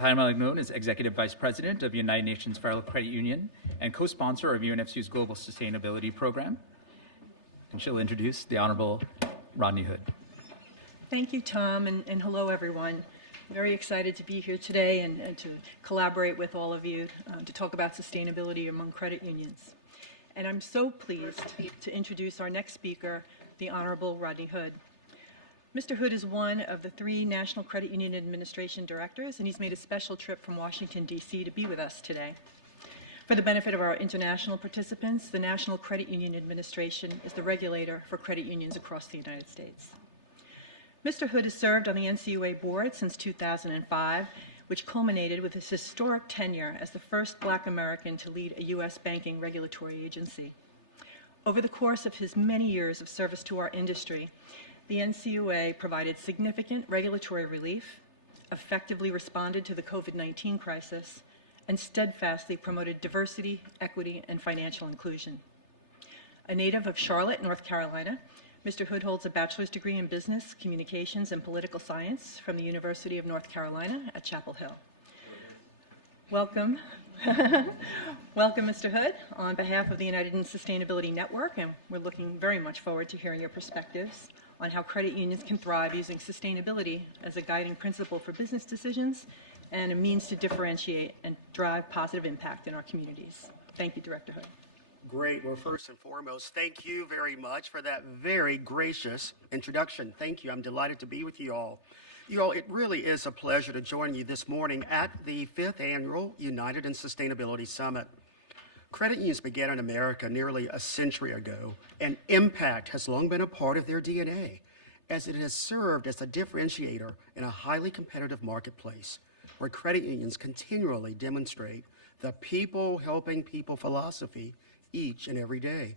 Paramagnon is Executive Vice President of United Nations Federal Credit Union and co-sponsor of UNFCU's Global Sustainability Program. And she'll introduce the Honorable Rodney Hood. Thank you, Tom, and hello, everyone. Very excited to be here today and to collaborate with all of you to talk about sustainability among credit unions. And I'm so pleased to introduce our next speaker, the Honorable Rodney Hood. Mr. Hood is one of the 3 National Credit Union Administration directors, and he's made a special trip from Washington, D.C. to be with us today. For the benefit of our international participants, the National Credit Union Administration is the regulator for credit unions across the United States. Mr. Hood has served on the NCUA board since 2005, which culminated with his historic tenure as the first Black American to lead a U.S. banking regulatory agency. Over the course of his many years of service to our industry, the NCUA provided significant regulatory relief, effectively responded to the COVID-19 crisis, and steadfastly promoted diversity, equity, and financial inclusion. A native of Charlotte, North Carolina, Mr. Hood holds a bachelor's degree in business, communications, and political science from the University of North Carolina at Chapel Hill. Welcome. Welcome, Mr. Hood, on behalf of the United Sustainability Network, and we're looking very much forward to hearing your perspectives on how credit unions can thrive using sustainability as a guiding principle for business decisions and a means to differentiate and drive positive impact in our communities. Thank you, Director Hood. Great. Well, first and foremost, thank you very much for that very gracious introduction. Thank you. I'm delighted to be with you all. You all, it really is a pleasure to join you this morning at the 5th Annual United in Sustainability Summit. Credit unions began in America nearly a century ago, and impact has long been a part of their DNA, as it has served as a differentiator in a highly competitive marketplace, where credit unions continually demonstrate the people helping people philosophy each and every day.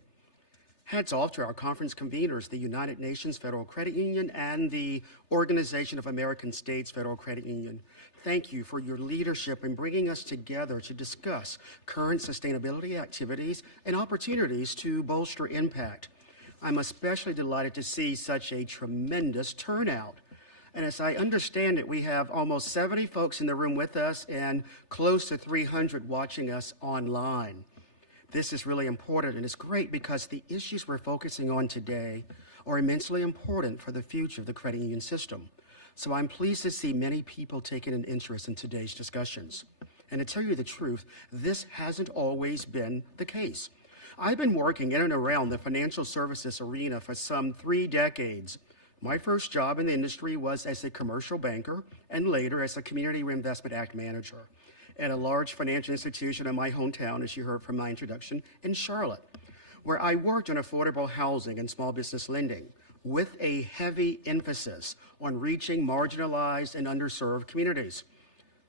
Hats off to our conference conveners, the United Nations Federal Credit Union and the Organization of American States Federal Credit Union. Thank you for your leadership in bringing us together to discuss current sustainability activities and opportunities to bolster impact. I'm especially delighted to see such a tremendous turnout. And as I understand it, we have almost 70 folks in the room with us and close to 300 watching us online. This is really important, and it's great because the issues we're focusing on today are immensely important for the future of the credit union system. So I'm pleased to see many people taking an interest in today's discussions. And to tell you the truth, this hasn't always been the case. I've been working in and around the financial services arena for some 3 decades. My first job in the industry was as a commercial banker and later as a Community Reinvestment Act manager at a large financial institution in my hometown, as you heard from my introduction, in Charlotte, where I worked on affordable housing and small business lending with a heavy emphasis on reaching marginalized and underserved communities.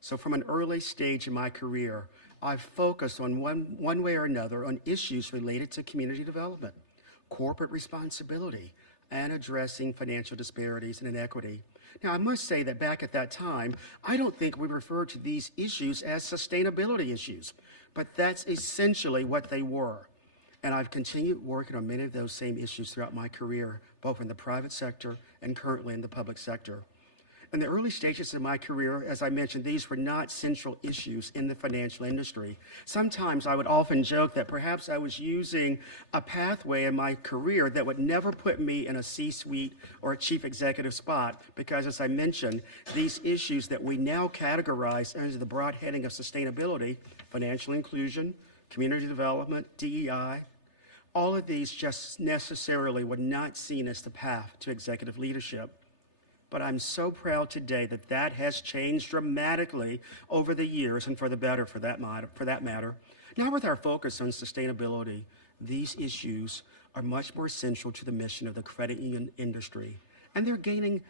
So from an early stage in my career, I've focused on one way or another on issues related to community development, corporate responsibility, and addressing financial disparities and inequity. Now, I must say that back at that time, I don't think we referred to these issues as sustainability issues, but that's essentially what they were. And I've continued working on many of those same issues throughout my career, both in the private sector and currently in the public sector. In the early stages of my career, as I mentioned, these were not central issues in the financial industry. Sometimes I would often joke that perhaps I was using a pathway in my career that would never put me in a C-suite or a chief executive spot, because as I mentioned, these issues that we now categorize under the broad heading of sustainability, financial inclusion, community development, DEI, all of these just necessarily were not seen as the path to executive leadership. But I'm so proud today that that has changed dramatically over the years, and for the better for that matter. Now with our focus on sustainability, these issues are much more essential to the mission of the credit union industry, and they're gaining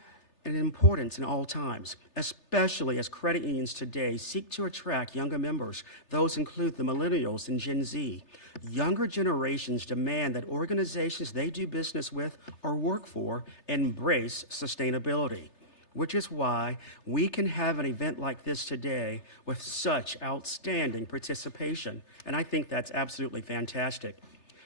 an importance in all times, especially as credit unions today seek to attract younger members. Those include the millennials and Gen Z. Younger generations demand that organizations they do business with or work for embrace sustainability, which is why we can have an event like this today with such outstanding participation. And I think that's absolutely fantastic.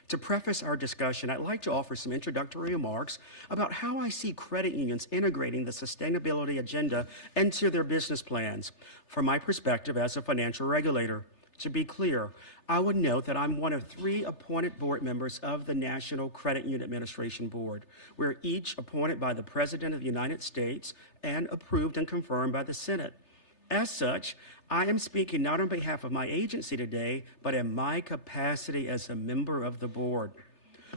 To preface our discussion, I'd like to offer some introductory remarks about how I see credit unions integrating the sustainability agenda into their business plans from my perspective as a financial regulator. To be clear, I would note that I'm one of 3 appointed board members of the National Credit Union Administration Board. We're each appointed by the President of the United States and approved and confirmed by the Senate. As such, I am speaking not on behalf of my agency today, but in my capacity as a member of the board.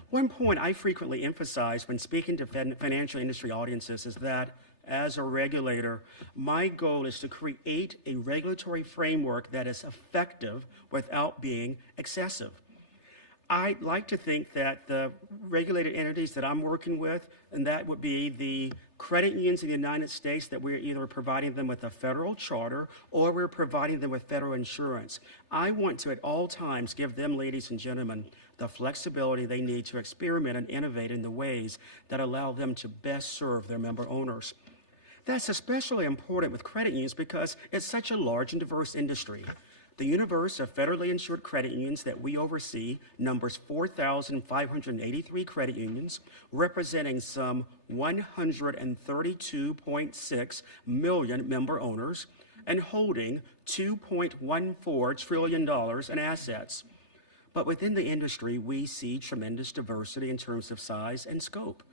One point I frequently emphasize when speaking to financial industry audiences is that, as a regulator, my goal is to create a regulatory framework that is effective without being excessive. I like to think that the regulated entities that I'm working with, and that would be the credit unions in the United States, that we're either providing them with a federal charter or we're providing them with federal insurance. I want to at all times give them, ladies and gentlemen, the flexibility they need to experiment and innovate in the ways that allow them to best serve their member owners. That's especially important with credit unions because it's such a large and diverse industry. The universe of federally insured credit unions that we oversee numbers 4,583 credit unions, representing some 132.6 million member owners and holding $2.14 trillion in assets. But within the industry, we see tremendous diversity in terms of size and scope.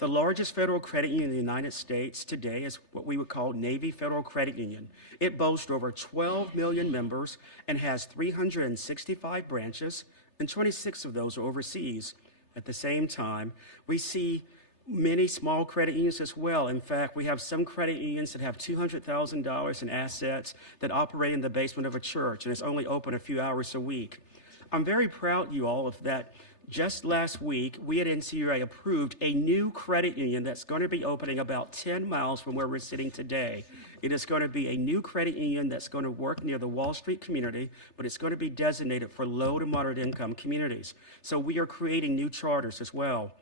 The largest federal credit union in the United States today is what we would call Navy Federal Credit Union. It boasts over 12 million members and has 365 branches, and 26 of those are overseas. At the same time, we see many small credit unions as well. In fact, we have some credit unions that have $200,000 in assets that operate in the basement of a church, and it's only open a few hours a week. I'm very proud, you all, of that. Just last week, we at NCUA approved a new credit union that's going to be opening about 10 miles from where we're sitting today. It is going to be a new credit union that's going to work near the Wall Street community, but it's going to be designated for low to moderate income communities. So we are creating new charters as well.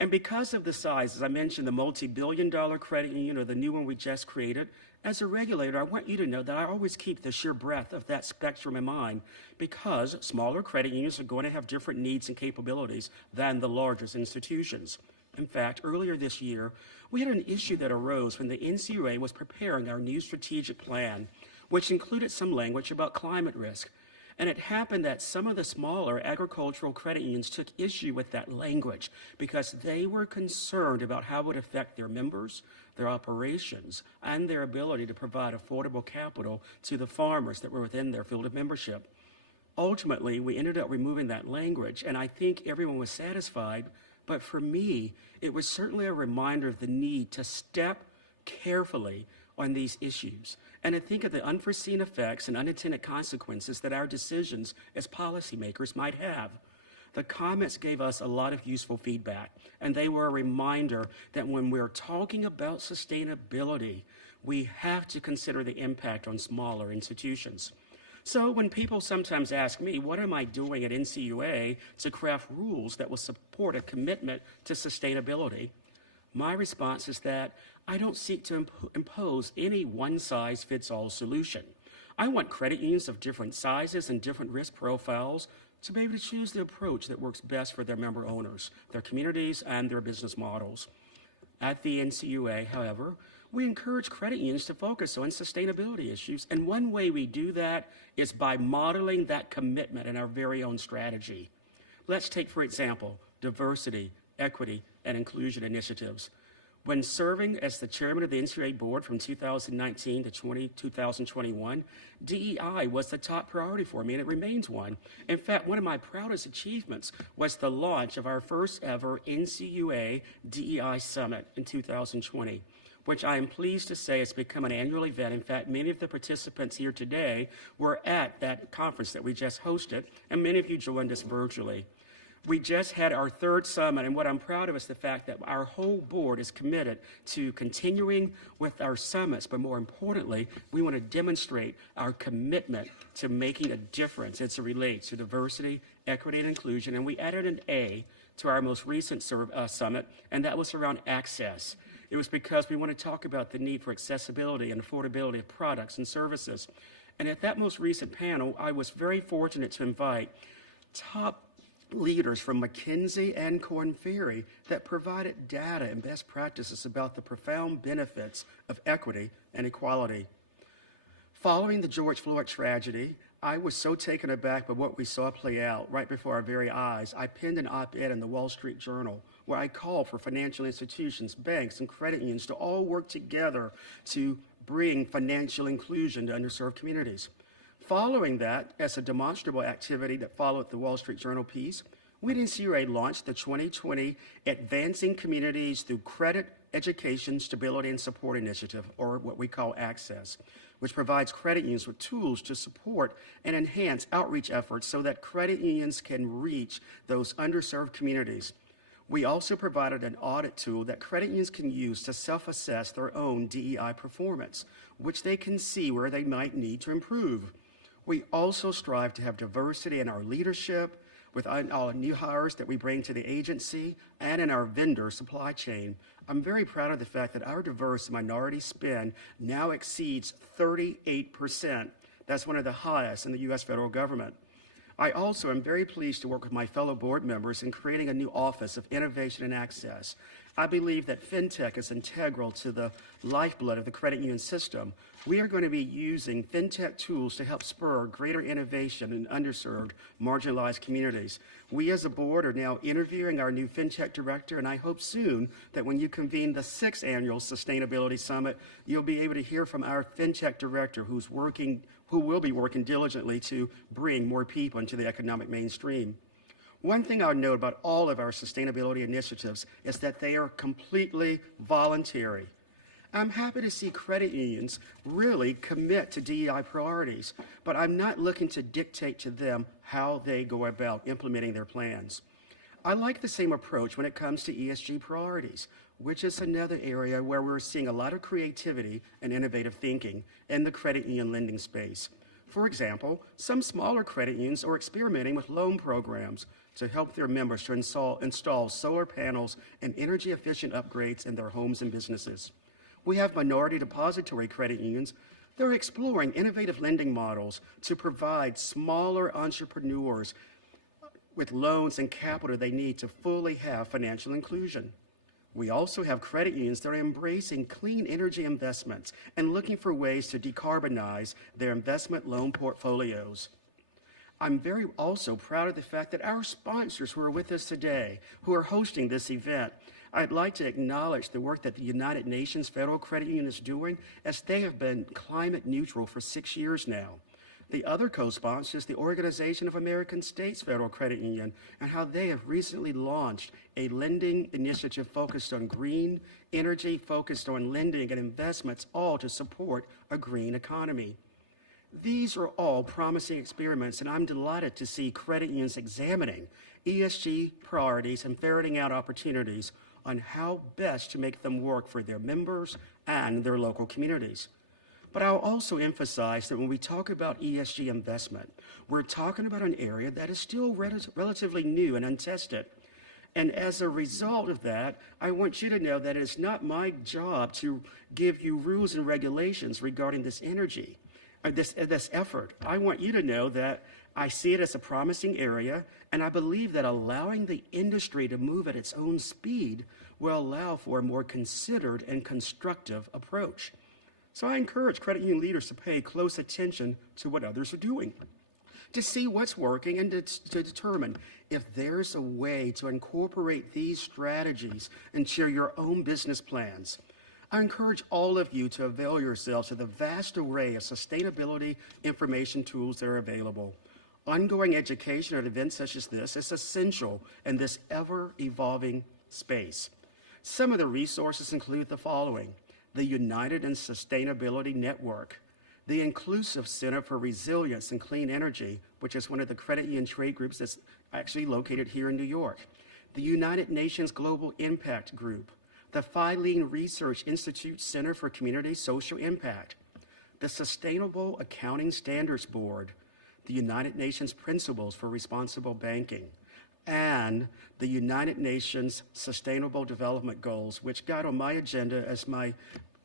And because of the size, as I mentioned, the multi-billion-dollar credit union or the new one we just created, as a regulator, I want you to know that I always keep the sheer breadth of that spectrum in mind because smaller credit unions are going to have different needs and capabilities than the largest institutions. In fact, earlier this year, we had an issue that arose when the NCUA was preparing our new strategic plan, which included some language about climate risk. And it happened that some of the smaller agricultural credit unions took issue with that language because they were concerned about how it would affect their members, their operations, and their ability to provide affordable capital to the farmers that were within their field of membership. Ultimately, we ended up removing that language, and I think everyone was satisfied. But for me, it was certainly a reminder of the need to step carefully on these issues and to think of the unforeseen effects and unintended consequences that our decisions as policymakers might have. The comments gave us a lot of useful feedback, and they were a reminder that when we're talking about sustainability, we have to consider the impact on smaller institutions. So when people sometimes ask me, what am I doing at NCUA to craft rules that will support a commitment to sustainability? My response is that I don't seek to impose any one-size-fits-all solution. I want credit unions of different sizes and different risk profiles to be able to choose the approach that works best for their member owners, their communities, and their business models. At the NCUA, however, we encourage credit unions to focus on sustainability issues, and one way we do that is by modeling that commitment in our very own strategy. Let's take, for example, diversity, equity, and inclusion initiatives. When serving as the chairman of the NCUA board from 2019 to 2021, DEI was the top priority for me, and it remains one. In fact, one of my proudest achievements was the launch of our first ever NCUA DEI Summit in 2020, which I am pleased to say has become an annual event. In fact, many of the participants here today were at that conference that we just hosted, and many of you joined us virtually. We just had our third summit, and what I'm proud of is the fact that our whole board is committed to continuing with our summits, but more importantly, we want to demonstrate our commitment to making a difference as it relates to diversity, equity, and inclusion, and we added an A to our most recent summit, and that was around access. It was because we want to talk about the need for accessibility and affordability of products and services. And at that most recent panel, I was very fortunate to invite top leaders from McKinsey and Korn Ferry that provided data and best practices about the profound benefits of equity and equality. Following the George Floyd tragedy, I was so taken aback by what we saw play out right before our very eyes. I penned an op-ed in the Wall Street Journal where I called for financial institutions, banks, and credit unions to all work together to bring financial inclusion to underserved communities. Following that, as a demonstrable activity that followed the Wall Street Journal piece, we at NCUA launched the 2020 Advancing Communities Through Credit, Education, Stability, and Support Initiative, or what we call ACCESS, which provides credit unions with tools to support and enhance outreach efforts so that credit unions can reach those underserved communities. We also provided an audit tool that credit unions can use to self-assess their own DEI performance, which they can see where they might need to improve. We also strive to have diversity in our leadership, with all new hires that we bring to the agency, and in our vendor supply chain. I'm very proud of the fact that our diverse minority spend now exceeds 38%. That's one of the highest in the U.S. federal government. I also am very pleased to work with my fellow board members in creating a new Office of Innovation and Access. I believe that fintech is integral to the lifeblood of the credit union system. We are going to be using fintech tools to help spur greater innovation in underserved, marginalized communities. We as a board are now interviewing our new fintech director, and I hope soon that when you convene the 6th annual Sustainability Summit, you'll be able to hear from our fintech director who will be working diligently to bring more people into the economic mainstream. One thing I would note about all of our sustainability initiatives is that they are completely voluntary. I'm happy to see credit unions really commit to DEI priorities, but I'm not looking to dictate to them how they go about implementing their plans. I like the same approach when it comes to ESG priorities, which is another area where we're seeing a lot of creativity and innovative thinking in the credit union lending space. For example, some smaller credit unions are experimenting with loan programs to help their members to install solar panels and energy-efficient upgrades in their homes and businesses. We have minority depository credit unions that are exploring innovative lending models to provide smaller entrepreneurs with loans and capital they need to fully have financial inclusion. We also have credit unions that are embracing clean energy investments and looking for ways to decarbonize their investment loan portfolios. I'm very also proud of the fact that our sponsors who are with us today, who are hosting this event, I'd like to acknowledge the work that the United Nations Federal Credit Union is doing, as they have been climate neutral for 6 years now. The other co-sponsor is the Organization of American States Federal Credit Union, and how they have recently launched a lending initiative focused on green energy, focused on lending and investments, all to support a green economy. These are all promising experiments, and I'm delighted to see credit unions examining ESG priorities and ferreting out opportunities on how best to make them work for their members and their local communities. But I'll also emphasize that when we talk about ESG investment, we're talking about an area that is still relatively new and untested. And as a result of that, I want you to know that it is not my job to give you rules and regulations regarding this energy, this effort. I want you to know that I see it as a promising area, and I believe that allowing the industry to move at its own speed will allow for a more considered and constructive approach. So I encourage credit union leaders to pay close attention to what others are doing, to see what's working and to determine if there's a way to incorporate these strategies into your own business plans. I encourage all of you to avail yourselves of the vast array of sustainability information tools that are available. Ongoing education at events such as this is essential in this ever-evolving space. Some of the resources include the following: the United in Sustainability Network, the Inclusive Center for Resilience and Clean Energy, which is one of the credit union trade groups that's actually located here in New York, the United Nations Global Impact Group, the Filene Research Institute Center for Community Social Impact, the Sustainable Accounting Standards Board, the United Nations Principles for Responsible Banking, and the United Nations Sustainable Development Goals, which got on my agenda as my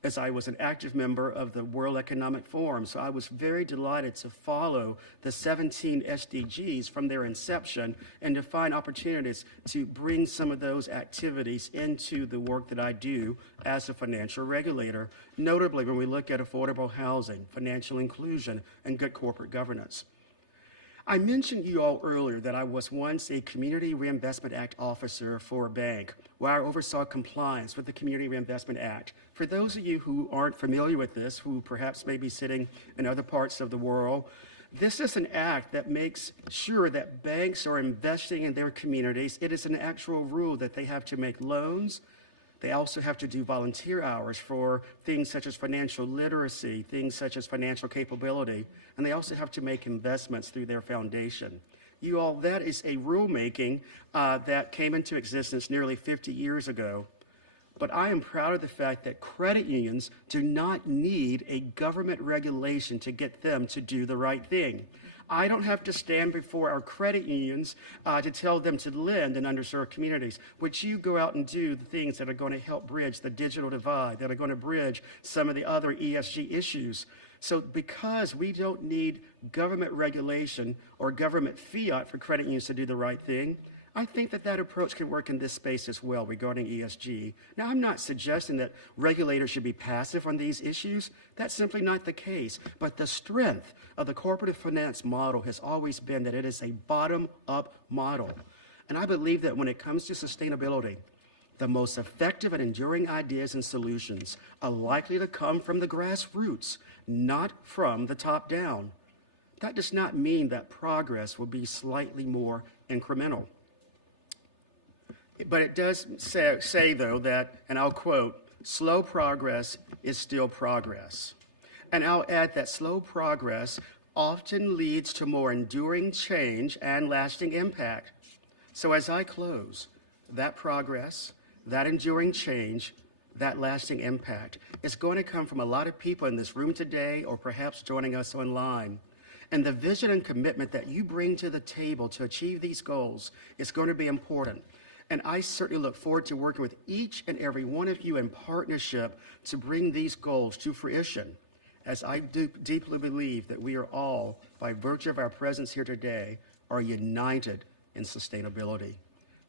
as I was an active member of the World Economic Forum. So I was very delighted to follow the 17 SDGs from their inception and to find opportunities to bring some of those activities into the work that I do as a financial regulator, notably when we look at affordable housing, financial inclusion, and good corporate governance. I mentioned you all earlier that I was once a Community Reinvestment Act officer for a bank where I oversaw compliance with the Community Reinvestment Act. For those of you who aren't familiar with this, who perhaps may be sitting in other parts of the world, this is an act that makes sure that banks are investing in their communities. It is an actual rule that they have to make loans. They also have to do volunteer hours for things such as financial literacy, things such as financial capability, and they also have to make investments through their foundation. You all, that is a rulemaking that came into existence nearly 50 years ago. But I am proud of the fact that credit unions do not need a government regulation to get them to do the right thing. I don't have to stand before our credit unions to tell them to lend in underserved communities. Would you go out and do the things that are going to help bridge the digital divide, that are going to bridge some of the other ESG issues? So because we don't need government regulation or government fiat for credit unions to do the right thing, I think that that approach can work in this space as well regarding ESG. Now, I'm not suggesting that regulators should be passive on these issues. That's simply not the case. But the strength of the corporate finance model has always been that it is a bottom-up model. And I believe that when it comes to sustainability, the most effective and enduring ideas and solutions are likely to come from the grassroots, not from the top down. That does not mean that progress will be slightly more incremental. But it does say, though, that, and I'll quote, slow progress is still progress. And I'll add that slow progress often leads to more enduring change and lasting impact. So as I close, that progress, that enduring change, that lasting impact is going to come from a lot of people in this room today or perhaps joining us online. And the vision and commitment that you bring to the table to achieve these goals is going to be important. And I certainly look forward to working with each and every one of you in partnership to bring these goals to fruition, as I do deeply believe that we are all, by virtue of our presence here today, are united in sustainability.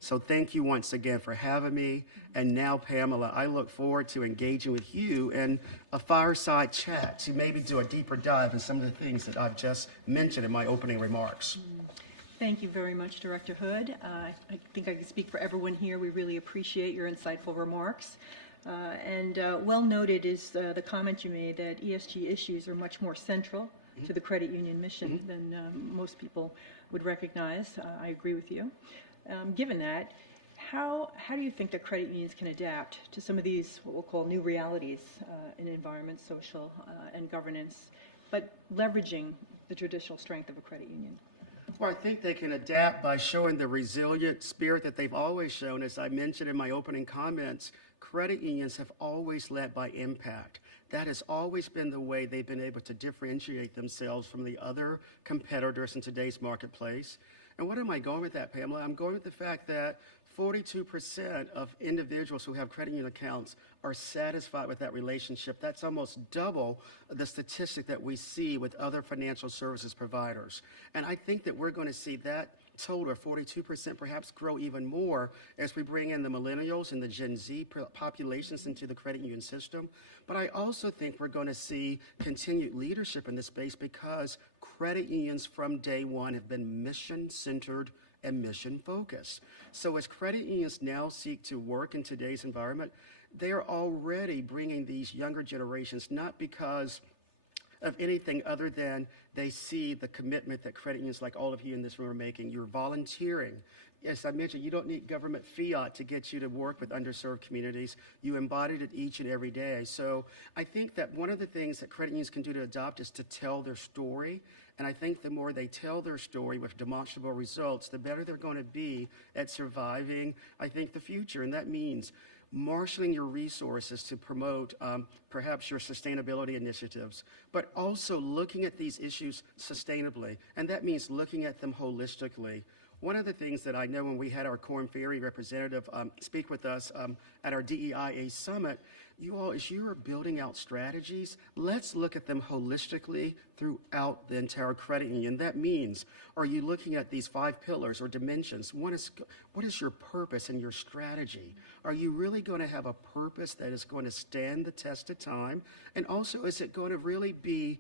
So thank you once again for having me. And now, Pamela, I look forward to engaging with you in a fireside chat to maybe do a deeper dive in some of the things that I've just mentioned in my opening remarks. Thank you very much, Director Hood. I think I can speak for everyone here. We really appreciate your insightful remarks. And well noted is the comment you made that ESG issues are much more central to the credit union mission than most people would recognize. I agree with you. Given that, how do you think that credit unions can adapt to some of these, what we'll call new realities in environment, social, and governance, but leveraging the traditional strength of a credit union? Well, I think they can adapt by showing the resilient spirit that they've always shown. As I mentioned in my opening comments, credit unions have always led by impact. That has always been the way they've been able to differentiate themselves from the other competitors in today's marketplace. And what am I going with that, Pamela? I'm going with the fact that 42% of individuals who have credit union accounts are satisfied with that relationship. That's almost double the statistic that we see with other financial services providers. And I think that we're going to see that total, 42%, perhaps grow even more as we bring in the millennials and the Gen Z populations into the credit union system. But I also think we're going to see continued leadership in this space because credit unions from day one have been mission-centered and mission-focused. So as credit unions now seek to work in today's environment, they are already bringing these younger generations, not because of anything other than they see the commitment that credit unions like all of you in this room are making. You're volunteering. As I mentioned, you don't need government fiat to get you to work with underserved communities. You embody it each and every day. So I think that one of the things that credit unions can do to adopt is to tell their story. And I think the more they tell their story with demonstrable results, the better they're going to be at surviving, I think, the future. And that means marshaling your resources to promote perhaps your sustainability initiatives, but also looking at these issues sustainably. And that means looking at them holistically. one of the things that I know when we had our Korn Ferry representative speak with us at our DEIA summit, you all, as you are building out strategies, let's look at them holistically throughout the entire credit union. That means, are you looking at these 5 pillars or dimensions? One is, what is your purpose and your strategy? Are you really going to have a purpose that is going to stand the test of time? And also, is it going to really be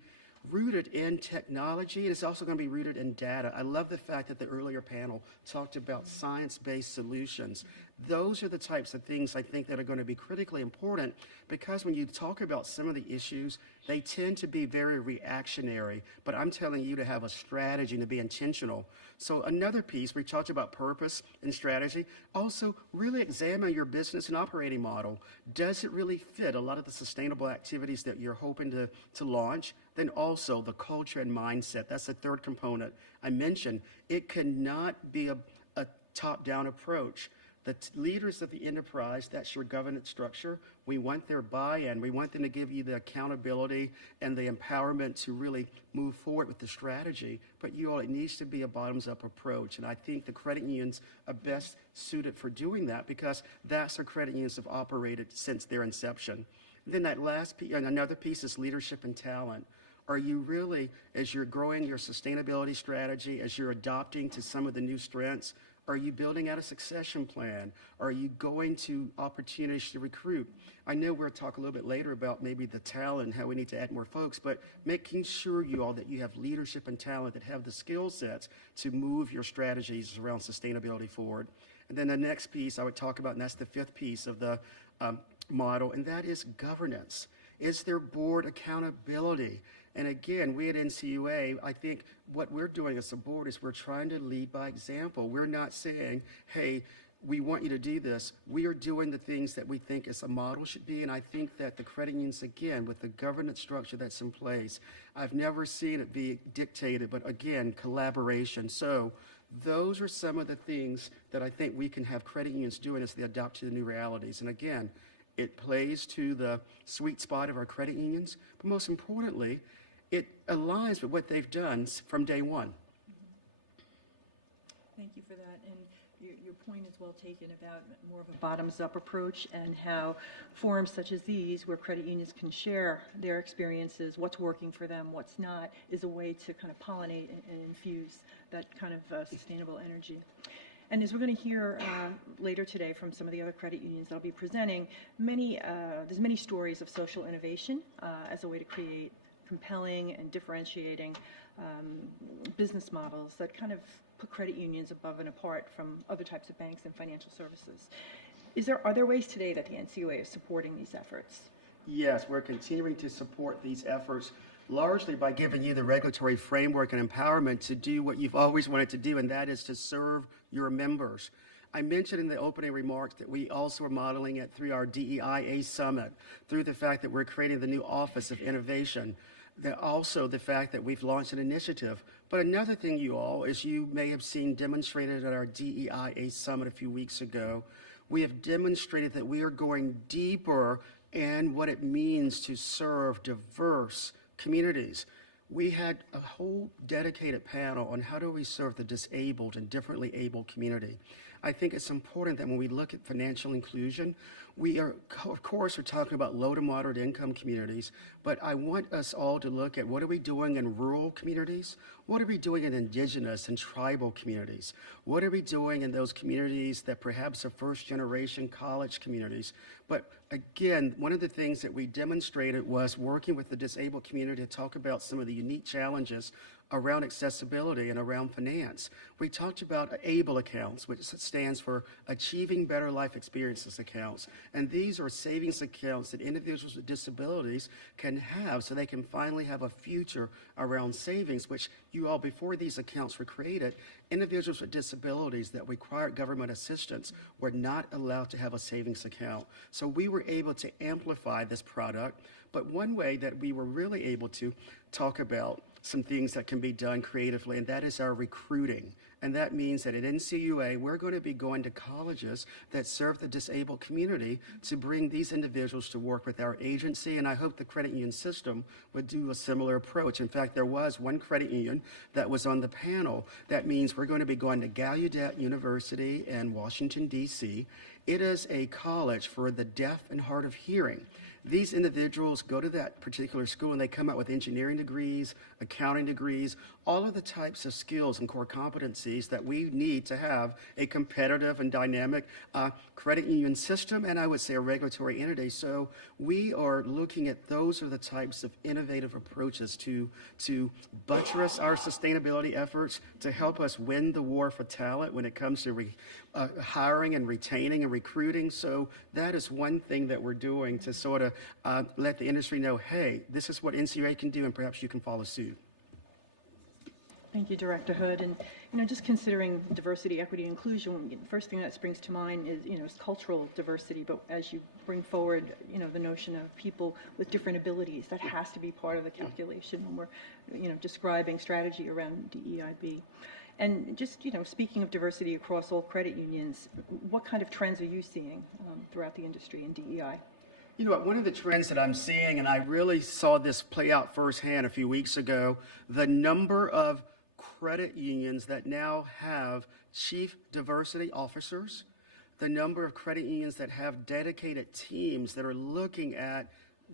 rooted in technology, and it's also going to be rooted in data. I love the fact that the earlier panel talked about science-based solutions. Those are the types of things I think that are going to be critically important, because when you talk about some of the issues, they tend to be very reactionary, but I'm telling you to have a strategy and to be intentional. So another piece, we talked about purpose and strategy. Also, really examine your business and operating model. Does it really fit a lot of the sustainable activities that you're hoping to launch? Then also the culture and mindset. That's the third component. I mentioned it cannot be a top-down approach. The leaders of the enterprise, that's your governance structure, we want their buy-in. We want them to give you the accountability and the empowerment to really move forward with the strategy. But you all, it needs to be a bottoms-up approach. And I think the credit unions are best suited for doing that, because that's how credit unions have operated since their inception. Then that last piece, and another piece, is leadership and talent. Are you really, as you're growing your sustainability strategy, as you're adopting to some of the new strengths, are you building out a succession plan? Are you going to opportunities to recruit? I know we'll talk a little bit later about maybe the talent and how we need to add more folks, but making sure you all that you have leadership and talent that have the skill sets to move your strategies around sustainability forward. And then the next piece I would talk about, and that's the 5th piece of the model, and that is governance. Is there board accountability? And again, we at NCUA, I think what we're doing as a board is we're trying to lead by example. We're not saying, hey, we want you to do this. We are doing the things that we think as a model should be, and I think that the credit unions, again, with the governance structure that's in place, I've never seen it be dictated, but again, collaboration. So those are some of the things that I think we can have credit unions doing as they adapt to the new realities. And again, it plays to the sweet spot of our credit unions, but most importantly, it aligns with what they've done from day one. Thank you for that. And your point is well taken about more of a bottoms-up approach, and how forums such as these, where credit unions can share their experiences, what's working for them, what's not, is a way to kind of pollinate and infuse that kind of sustainable energy. And as we're going to hear later today from some of the other credit unions that I'll be presenting, there's many stories of social innovation as a way to create compelling and differentiating business models that kind of put credit unions above and apart from other types of banks and financial services. Are there ways today that the NCUA is supporting these efforts? Yes, we're continuing to support these efforts largely by giving you the regulatory framework and empowerment to do what you've always wanted to do, and that is to serve your members. I mentioned in the opening remarks that we also are modeling it through our DEIA summit, through the fact that we're creating the new Office of Innovation, also the fact that we've launched an initiative. But another thing, you all, as you may have seen demonstrated at our DEIA summit a few weeks ago, we have demonstrated that we are going deeper in what it means to serve diverse communities. We had a whole dedicated panel on how do we serve the disabled and differently abled community. I think it's important that when we look at financial inclusion, we are, of course, we're talking about low to moderate income communities, but I want us all to look at what are we doing in rural communities? What are we doing in indigenous and tribal communities? What are we doing in those communities that perhaps are first generation college communities? But again, one of the things that we demonstrated was working with the disabled community to talk about some of the unique challenges around accessibility and around finance. We talked about ABLE accounts, which stands for Achieving Better Life Experiences accounts. And these are savings accounts that individuals with disabilities can have so they can finally have a future around savings, which you all, before these accounts were created, individuals with disabilities that required government assistance were not allowed to have a savings account. So we were able to amplify this product. But one way that we were really able to talk about some things that can be done creatively, and that is our recruiting. And that means that at NCUA, we're going to be going to colleges that serve the disabled community to bring these individuals to work with our agency. And I hope the credit union system would do a similar approach. In fact, there was one credit union that was on the panel. That means we're going to be going to Gallaudet University in Washington, D.C. It is a college for the deaf and hard of hearing. These individuals go to that particular school and they come out with engineering degrees, accounting degrees, all of the types of skills and core competencies that we need to have a competitive and dynamic credit union system, and I would say a regulatory entity. So we are looking at those are the types of innovative approaches to buttress our sustainability efforts, to help us win the war for talent when it comes to hiring and retaining and recruiting. So that is one thing that we're doing to sort of let the industry know, hey, this is what NCUA can do, and perhaps you can follow suit. Thank you, Director Hood. And, just considering diversity, equity, inclusion, the first thing that springs to mind is, is cultural diversity. But as you bring forward, the notion of people with different abilities, that has to be part of the calculation when we're, describing strategy around DEIB. And just, speaking of diversity across all credit unions, what kind of trends are you seeing throughout the industry in DEI? You know what, one of the trends that I'm seeing, and I really saw this play out firsthand a few weeks ago, the number of credit unions that now have chief diversity officers, the number of credit unions that have dedicated teams that are looking at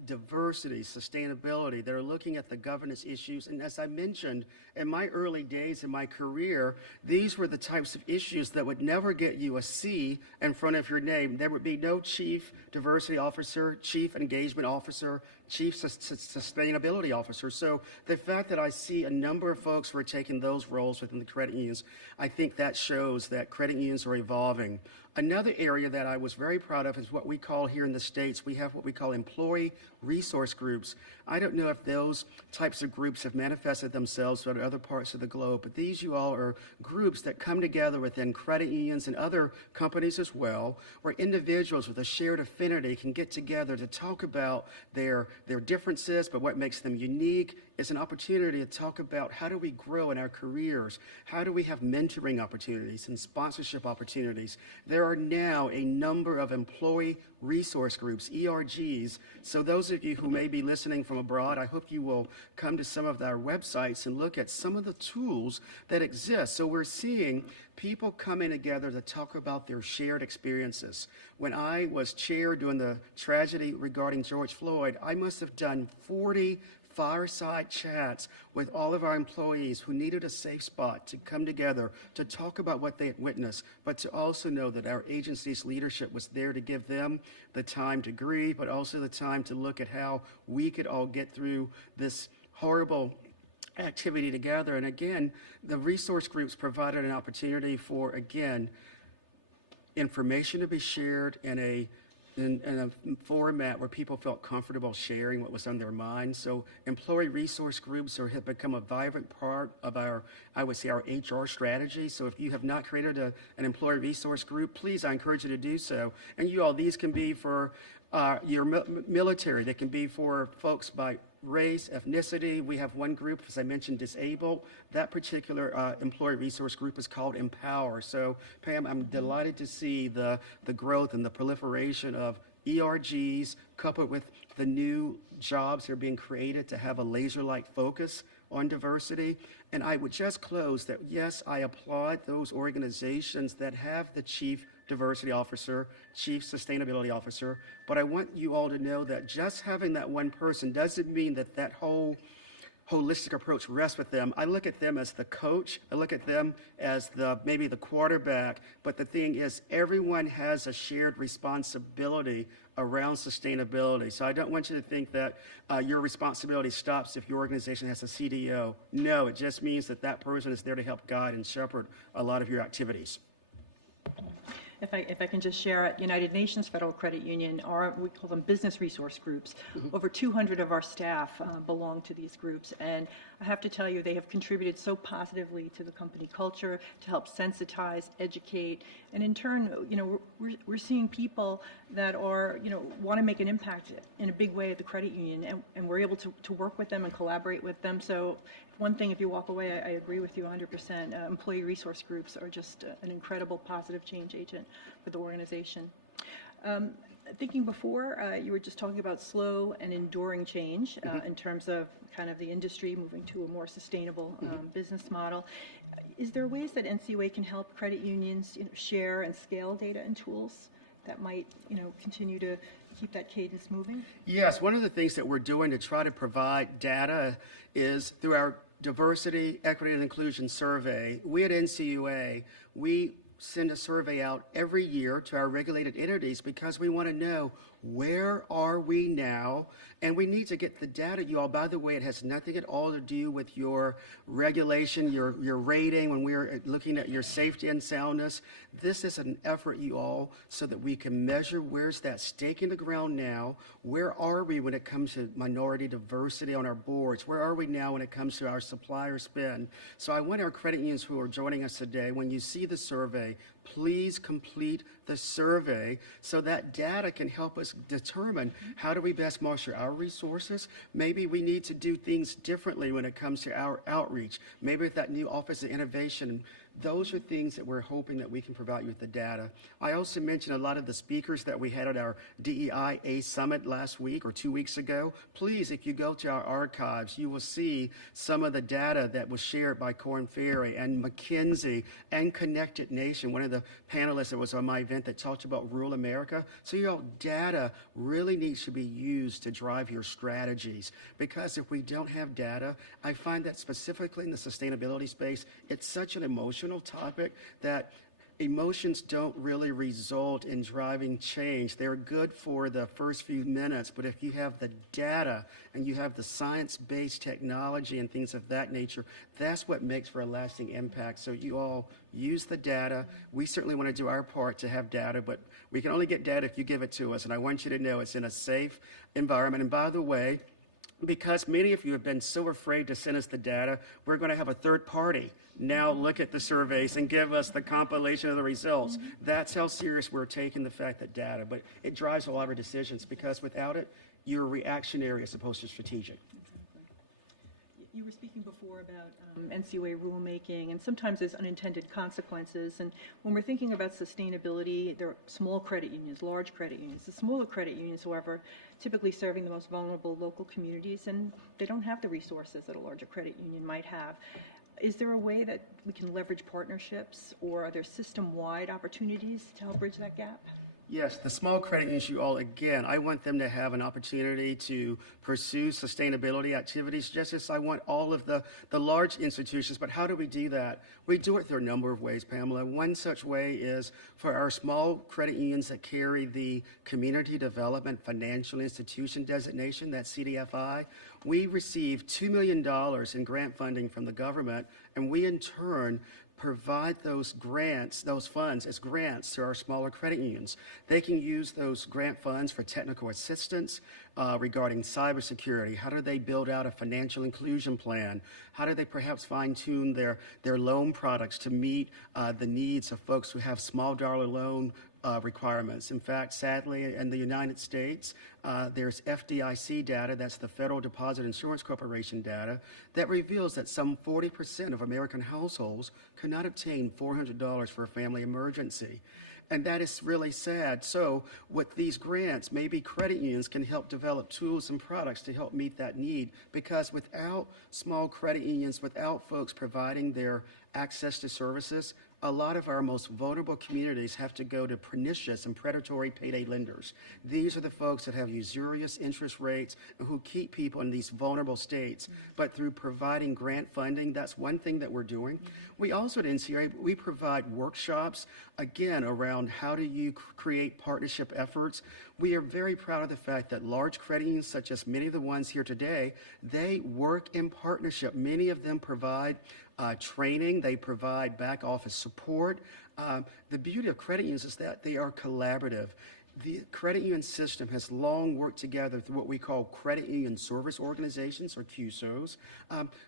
diversity, sustainability, they're looking at the governance issues. And as I mentioned, in my early days in my career, these were the types of issues that would never get you a C in front of your name. There would be no chief diversity officer, chief engagement officer, chief sustainability officer. So the fact that I see a number of folks who are taking those roles within the credit unions, I think that shows that credit unions are evolving. Another area that I was very proud of is what we call here in the States, we have what we call employee resource groups. I don't know if those types of groups have manifested themselves in other parts of the globe, but these you all are groups that come together within credit unions and other companies as well, where individuals with a shared affinity can get together to talk about their differences, but what makes them unique. Is an opportunity to talk about how do we grow in our careers, how do we have mentoring opportunities and sponsorship opportunities. There are now a number of employee resource groups, ERGs. So those of you who may be listening from abroad, I hope you will come to some of our websites and look at some of the tools that exist. So we're seeing people coming together to talk about their shared experiences. When I was chair during the tragedy regarding George Floyd, I must have done 40 fireside chats with all of our employees who needed a safe spot to come together to talk about what they had witnessed, but to also know that our agency's leadership was there to give them the time to grieve, but also the time to look at how we could all get through this horrible activity together. And again, the resource groups provided an opportunity for, again, information to be shared in a format where people felt comfortable sharing what was on their mind. So employee resource groups have become a vibrant part of our, I would say, our HR strategy. So if you have not created an employee resource group, please, I encourage you to do so. And you all, these can be for your military. They can be for folks by race, ethnicity. We have one group, as I mentioned, disabled. That particular employee resource group is called Empower. So, Pam, I'm delighted to see the growth and the proliferation of ERGs coupled with the new jobs that are being created to have a laser-like focus on diversity. And I would just close that, yes, I applaud those organizations that have the chief diversity officer, chief sustainability officer, but I want you all to know that just having that one person doesn't mean that that whole holistic approach rests with them. I look at them as the coach. I look at them as maybe the quarterback. But the thing is, everyone has a shared responsibility around sustainability. So I don't want you to think that your responsibility stops if your organization has a CDO. No, it just means that that person is there to help guide and shepherd a lot of your activities. if I can just share, at United Nations Federal Credit Union, we call them business resource groups. Over 200 of our staff belong to these groups, and I have to tell you, they have contributed so positively to the company culture to help sensitize, educate, and in turn, we're seeing people that are, want to make an impact in a big way at the credit union, and we're able to work with them and collaborate with them. So one thing, if you walk away, I agree with you 100%. Employee resource groups are just an incredible positive change agent for the organization. Thinking before, you were just talking about slow and enduring change in terms of kind of the industry moving to a more sustainable business model. Is there ways that NCUA can help credit unions share and scale data and tools that might continue to keep that cadence moving? Yes, one of the things that we're doing to try to provide data is through our Diversity, Equity, and Inclusion Survey. We at NCUA, we send a survey out every year to our regulated entities because we want to know where are we now, and we need to get the data. You all, by the way, it has nothing at all to do with your regulation, your rating, when we're looking at your safety and soundness. This is an effort, you all, so that we can measure where's that stake in the ground now, where are we when it comes to minority diversity on our boards, where are we now when it comes to our supplier spend. So I want our credit unions who are joining us today, when you see the survey, please complete the survey so that data can help us determine how do we best marshal our resources. Maybe we need to do things differently when it comes to our outreach. Maybe with that new Office of Innovation, those are things that we're hoping that we can provide you with the data. I also mentioned a lot of the speakers that we had at our DEIA Summit last week or 2 weeks ago. Please, if you go to our archives, you will see some of the data that was shared by Korn Ferry and McKinsey and Connected Nation, one of the panelists that was on my event that talked about rural America. So your data really needs to be used to drive your strategies, because if we don't have data, I find that specifically in the sustainability space, it's such an emotional topic that emotions don't really result in driving change. They're good for the first few minutes, but if you have the data and you have the science-based technology and things of that nature, that's what makes for a lasting impact. So you all use the data. We certainly want to do our part to have data, but we can only get data if you give it to us, and I want you to know it's in a safe environment. And by the way, because many of you have been so afraid to send us the data, we're going to have a third party now look at the surveys and give us the compilation of the results. That's how serious we're taking the fact that data, but it drives a lot of our decisions, because without it, you're reactionary as opposed to strategic. You were speaking before about NCUA rulemaking, and sometimes there's unintended consequences. And when we're thinking about sustainability, there are small credit unions, large credit unions. The smaller credit unions, however, typically serving the most vulnerable local communities, and they don't have the resources that a larger credit union might have. Is there a way that we can leverage partnerships, or are there system-wide opportunities to help bridge that gap? Yes, the small credit unions, you all, again, I want them to have an opportunity to pursue sustainability activities, just as I want all of the large institutions. But how do we do that? We do it through a number of ways, Pamela. One such way is for our small credit unions that carry the Community Development Financial Institution designation, that's CDFI. We receive $2 million in grant funding from the government, and we in turn provide those grants, those funds as grants to our smaller credit unions. They can use those grant funds for technical assistance regarding cybersecurity. How do they build out a financial inclusion plan? How do they perhaps fine-tune their loan products to meet the needs of folks who have small dollar loan requirements? In fact, sadly, in the United States, there's FDIC data, that's the Federal Deposit Insurance Corporation data, that reveals that some 40% of American households cannot obtain $400 for a family emergency. And that is really sad. So with these grants, maybe credit unions can help develop tools and products to help meet that need, because without small credit unions, without folks providing their access to services, a lot of our most vulnerable communities have to go to pernicious and predatory payday lenders. These are the folks that have usurious interest rates and who keep people in these vulnerable states. But through providing grant funding, that's one thing that we're doing. We also at NCUA, we provide workshops, again, around how do you create partnership efforts. We are very proud of the fact that large credit unions, such as many of the ones here today, they work in partnership. Many of them provide training. They provide back office support. The beauty of credit unions is that they are collaborative. The credit union system has long worked together through what we call credit union service organizations, or CUSOs.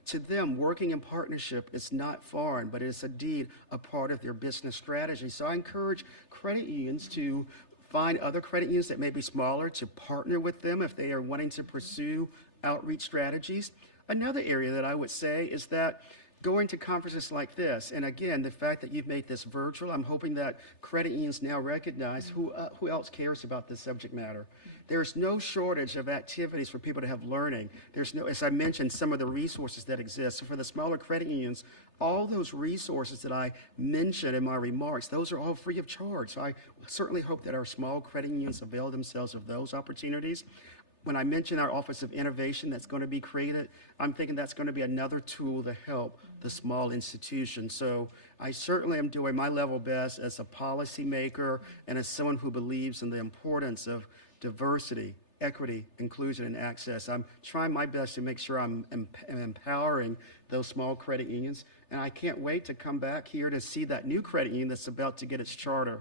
To them, working in partnership is not foreign, but it is indeed a part of their business strategy. So I encourage credit unions to find other credit unions that may be smaller, to partner with them if they are wanting to pursue outreach strategies. Another area that I would say is that going to conferences like this, and again, the fact that you've made this virtual, I'm hoping that credit unions now recognize who else cares about this subject matter. There's no shortage of activities for people to have learning. There's no, as I mentioned, some of the resources that exist. So for the smaller credit unions, all those resources that I mentioned in my remarks, those are all free of charge. So I certainly hope that our small credit unions avail themselves of those opportunities. When I mention our Office of Innovation that's going to be created, I'm thinking that's going to be another tool to help the small institutions. So I certainly am doing my level best as a policymaker and as someone who believes in the importance of diversity, equity, inclusion, and access. I'm trying my best to make sure I'm empowering those small credit unions, and I can't wait to come back here to see that new credit union that's about to get its charter.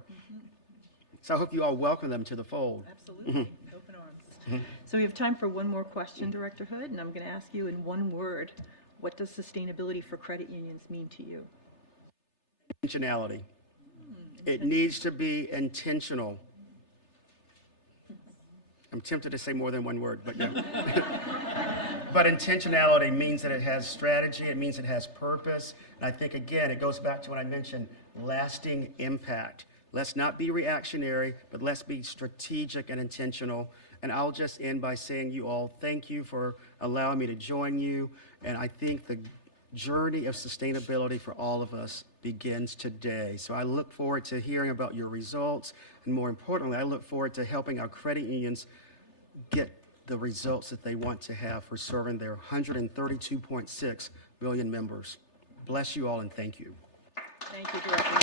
So I hope you all welcome them to the fold. Absolutely. Open arms. So we have time for one more question, Director Hood, and I'm going to ask you in one word, what does sustainability for credit unions mean to you? Intentionality. It needs to be intentional. I'm tempted to say more than one word, but yeah. But intentionality means that it has strategy, it means it has purpose, and I think, again, it goes back to what I mentioned, lasting impact. Let's not be reactionary, but let's be strategic and intentional. And I'll just end by saying, you all, thank you for allowing me to join you. And I think the journey of sustainability for all of us begins today. So I look forward to hearing about your results. And more importantly, I look forward to helping our credit unions get the results that they want to have for serving their 132.6 million members. Bless you all and thank you. Thank you, Director.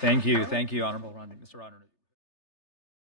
Thank you, Honorable Rodney, Mr. Rodney.